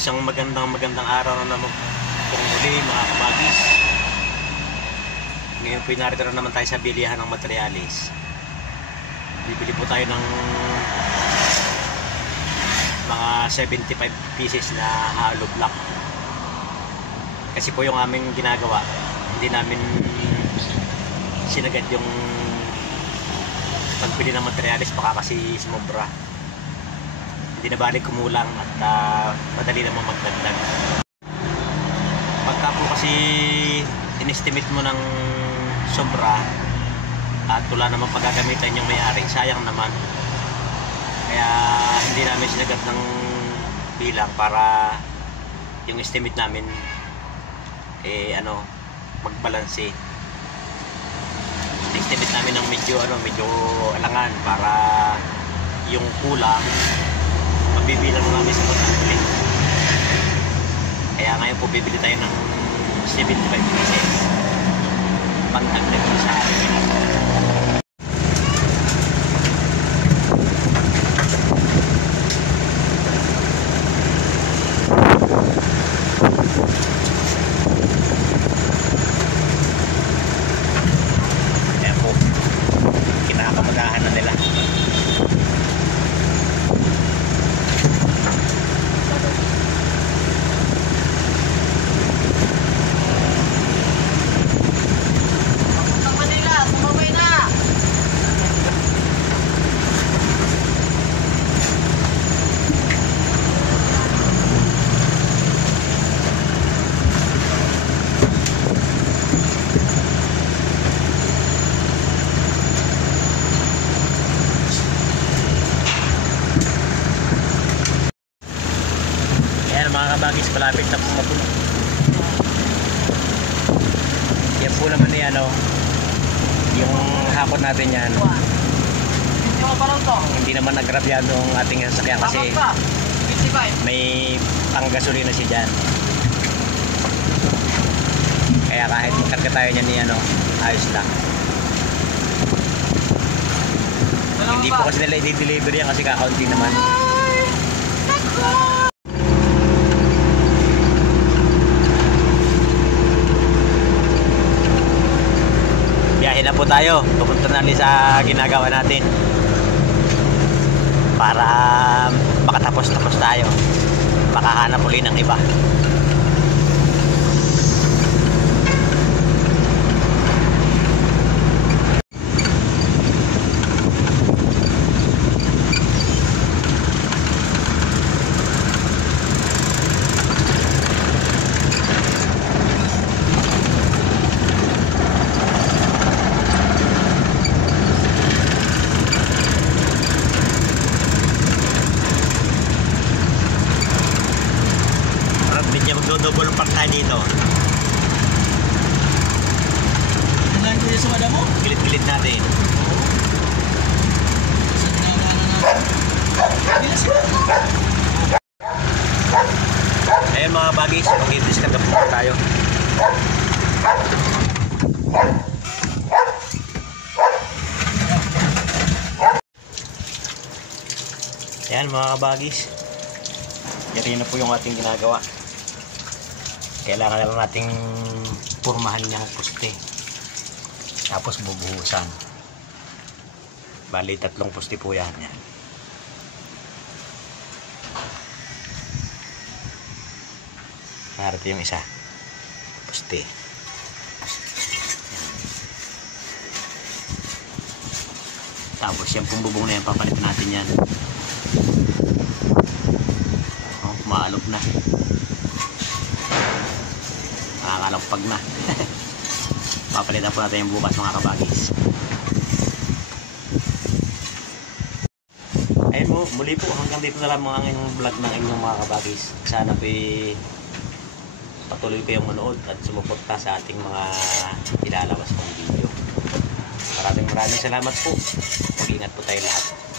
Isang magandang araw na naman kung muli mga kabagis. Ngayon po narito na naman tayo sa bilihan ng materialis. Bibili po tayo ng mga 75 pieces na hollow block. Kasi po yung aming ginagawa, hindi namin sinagad yung pagbili ng materialis, baka kasi sumobra. Hindi na balik kumulang at madali namang magdagdag. Pagka po kasi in-estimate mo ng sobra at wala namang paggagamitan yung may-ari, sayang naman. Kaya hindi namin sinagad ng bilang para yung estimate namin magbalanse. Estimate namin ng medyo alangan para yung kulang mabibilang namin sa pagkakuli. Kaya ngayon po bibili tayo ng 75 pieces pagdagdag sa akin. Ayan po, kinakamagahan na nila. Mga kabagis, malapit na po mapuno. Yan po naman yung hapon natin yan. Hindi naman nagrabyan yung ating sasakyan kasi may panggasolina siya dyan. Kaya kahit magkarga tayo niyan ayos lang. Hindi po kasi nila i-deliver yan kasi kakaunti naman. Biyahe na po tayo, pupunta na rin sa ginagawa natin para makatapos-tapos tayo, makahanap uli ng iba. Magdodouble ang park tayo dito. Ilan ko yung sumada mo? Gilit-gilit natin. Ayan mga bagis, mag-i-discard na po tayo. Ayan mga kabagis, yan na po yung ating ginagawa. Kailangan lang nating purmahan niyang poste, tapos bubuhusan. Bali 3 poste po yan. Narito yung isa poste. Tapos yung pumbubong na yan, papalitan natin yan. Maalog na, nakakalampag na. Papalitan po natin yung bukas mga kabagis. Ayun mo, muli po, hanggang dito na lang mga inyong vlog ng inyong mga kabagis. Sana po patuloy kayong manood at sumuporta sa ating mga ilalabas pang video. Maraming salamat po. Mag-ingat po tayo lahat.